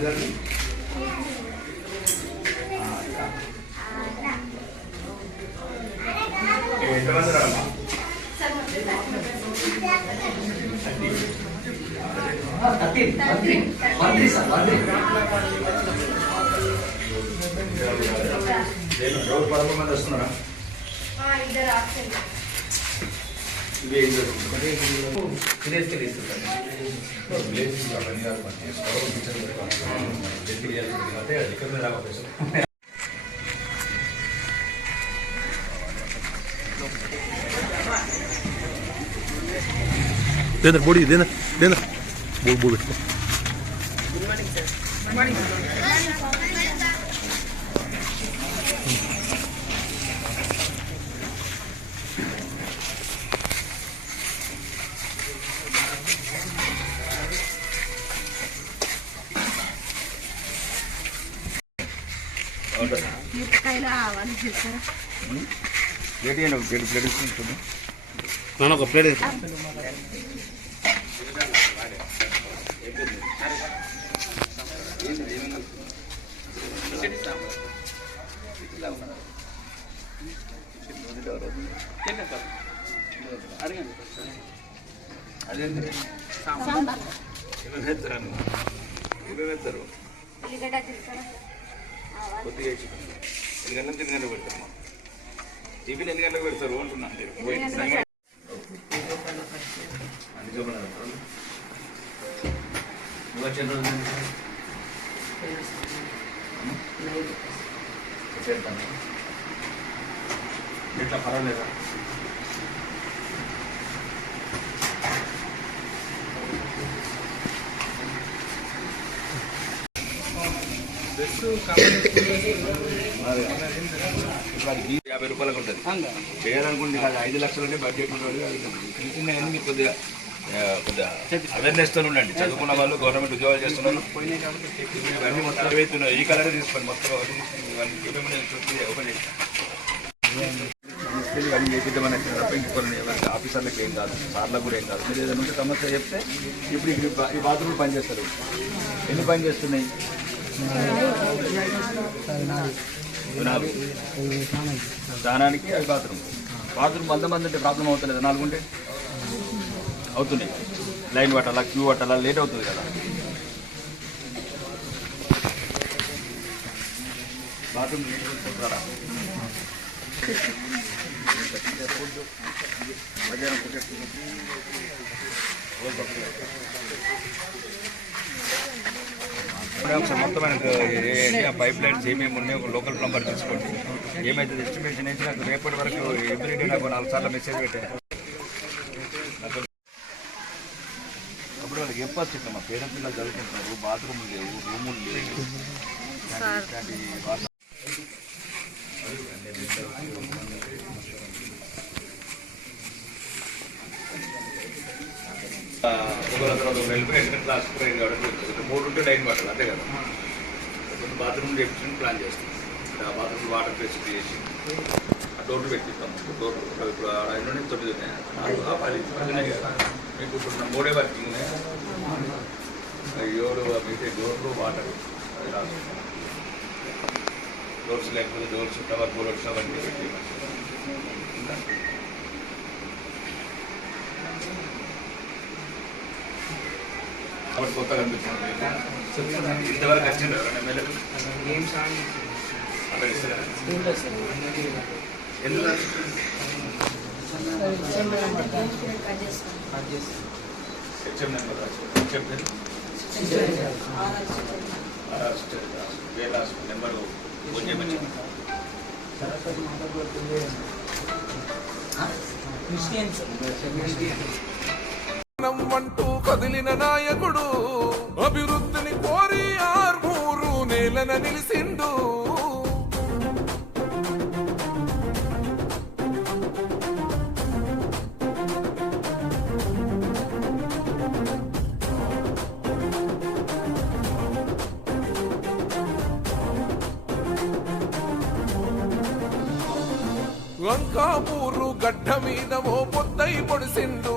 పిల్లలు ఎంతమంది రామ్మా మంత్రి మంత్రి మంత్రి సార్ మంత్రి రోజు పదకొండు మంది వస్తున్నారా? ఇద్దరు option Dentro, boli, dentro, dentro. Boli, boli. Good morning, sir. Good morning, sir. Good morning, sir. నాన్న ఒక ప్లేట్ అడగండి అదేంటి సాంబార్ ఇల్లు ఎత్తారు ఇల్లు ఎత్తారు కొద్దిగా వేసి ఎన్ని గంటలకు తిని గంటలకు పెడతారు టిఫిన్ ఎన్ని గంటలకు పెడతారు అంటున్నాను నేను. అన్ని నువ్వు రోజు నుంచి పెడతాను. పర్వాలేదా అదే. ఇప్పుడు అది బీ- యాభై రూపాయలకు ఉంటుంది. చేయాలనుకుంటే కాదు ఐదు లక్షలనే బడ్జెట్ ఉంటుంది మీకు కొద్దిగా కొద్దిగా అవేర్నెస్తో ఉండండి. చదువుకున్న వాళ్ళు గవర్నమెంట్ ఉద్యోగాలు చేస్తున్నారు. ఇవన్నీ మొత్తం అవుతున్నాయి ఈ కలర్ తీసుకోండి. మొత్తం అవన్నీ ఇవన్నీ చేపిద్దామని తప్ప ఇంకొకరిని ఎవరికి ఆఫీసర్లకు ఏం కాదు సార్లకు కూడా ఏం కాదు. మీరు ఏదైనా ఉంటే సమస్య చెప్తే ఇప్పుడు ఈ బా- బాత్రూమ్ పనిచేస్తారు. ఎన్ని పని చేస్తున్నాయి? స్నానానికి అవి బాత్రూమ్. బాత్రూమ్ వంద మంది అంటే ప్రాబ్లం అవుతలేదు. నాలుగు ఉంటే అవుతుంది. లైన్ పట్టాలా క్యూ పట్టాలా లేట్ అవుతుంది కదా. బాత్రూమ్ నీట్ చూసుకుంటారా ఒకసారి మొత్తం ఏంటి ఆ పైప్ లైన్స్ ఏమేమి ఉన్నాయో ఒక లోకల్ ప్లంబర్ తీసుకోండి. ఏమైతే ఎస్టిమేషన్ అయితే నాకు రేపటి వరకు ఎవ్రీడే నాకు నాలుగు సార్లు మెసేజ్ పెట్టాను అప్పుడు వాళ్ళకి చెప్పచ్చు ఇట్లా మా పేరెంట్ పిల్లలు చదువుకుంటున్నారు బాత్రూమ్ లేవు రూములు లేవు. ఇట్లాంటి- ఒకవేళ సెకండ్ క్లాస్ కావడం జరుగుతుంది. మూడు ఉంటే నైన్ పట్టాలి అంతే కదా? కొన్ని బాత్రూమ్ చేపించడం ప్లాన్ చేస్తాం. ఆ బాత్రూమ్ వాటర్ ఫెసిలిటీ చేసి ఆ డోర్లు పెట్టిస్తాం. డోర్లు ఇప్పుడు ఆ ఐదు నుండి తొమ్మిది ఉన్నాయి నాలుగు పది పది కదా? మీకు ఇప్పుడు మూడే వర్కింగ్ ఉన్నాయి ఏడు మిగతా డోర్లు వాటర్. అది రాసుకుంటాం డోర్స్ లేకపోతే డోర్స్ టవర్ బోర్డ్స్ అవన్నీ పెట్టి ఇంకా కాబట్టి కొత్తగా అనిపిస్తుంది ఇంతవరకు వచ్చింది ఎవరైనా ఎమ్మెల్యేలు అక్కడ ఇస్తారా? ఎందుకు హెచ్ఎం నెంబర్ రాసి నెంబరు ఫోన్ చేయమని అంటూ కదిలిన నాయకుడు అభివృద్ధిని కోరి ఆర్మూరు నేలన నిలిసిండు. లంకాపూరు గడ్డ మీద ఓ పొద్దై పొడిసిండు.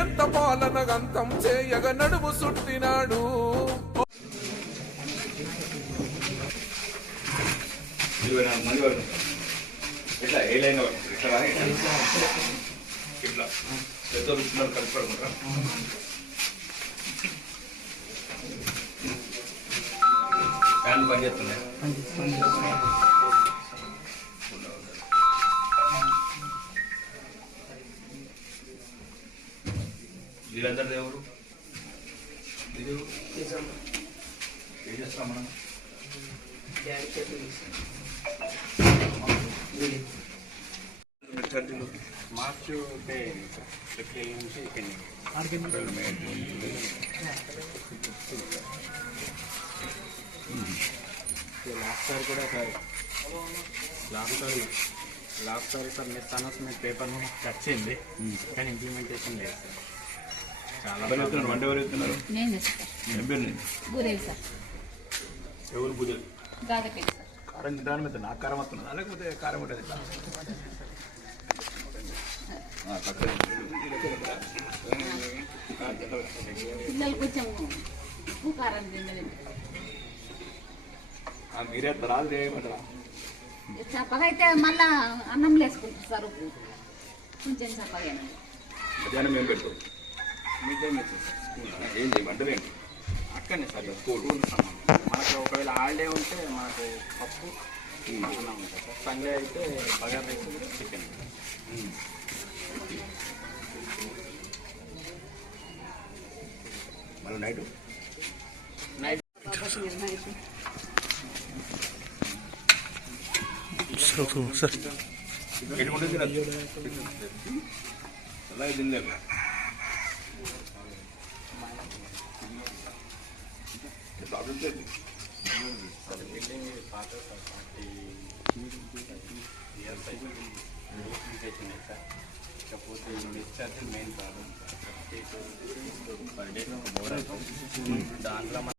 ఎంత పాలన గంతం చేయగ నడుము సుట్టినాడు. ఇట్లా ఏ లైన్ ఇట్లా ఇట్లా. ఫ్యాన్ పని వీళ్ళందరిది ఎవరు? ఇది? ఏం చేస్తాం మనం? మార్చ్ ఏప్రిల్ నుంచి ఇక్కడ లాస్ట్ సార్ కూడా sir last sir last sir sir మీరు అనౌన్స్మెంట్ పేపర్ వచ్చింది కానీ ఇంప్లిమెంటేషన్ లేదు సార్. ఎవరు వెళ్తున్నారు వంట ఎవరు వెళ్తున్నారు ఏం పేరు ఎవరు కారం తినడానికి మీద నాకు కారం వస్తున్నదా? లేకపోతే కారం ఉంటుంది మీరే రాదు ఏమంటారా చప్పగా అయితే మళ్ళా అన్నం వేసుకుంటారు సార్ కొంచెం చప్పగా మధ్యాహ్నం ఏం పెట్టుకో మిడ్ డే మీల్స్ స్కూల్ ఏం అక్కడనే సార్. స్కూల్. మనకు ఒకవేళ హాలిడే ఉంటే మనకు పప్పు అన్నం ఉంటుంది సార్. సండే అయితే బగార్ రైస్ చికెన్. మళ్ళీ నైట్? నైట్. సార్ అలాగే తినలేదు ఇకపోతే మెయిన్ ప్రాబ్లం దాంట్లో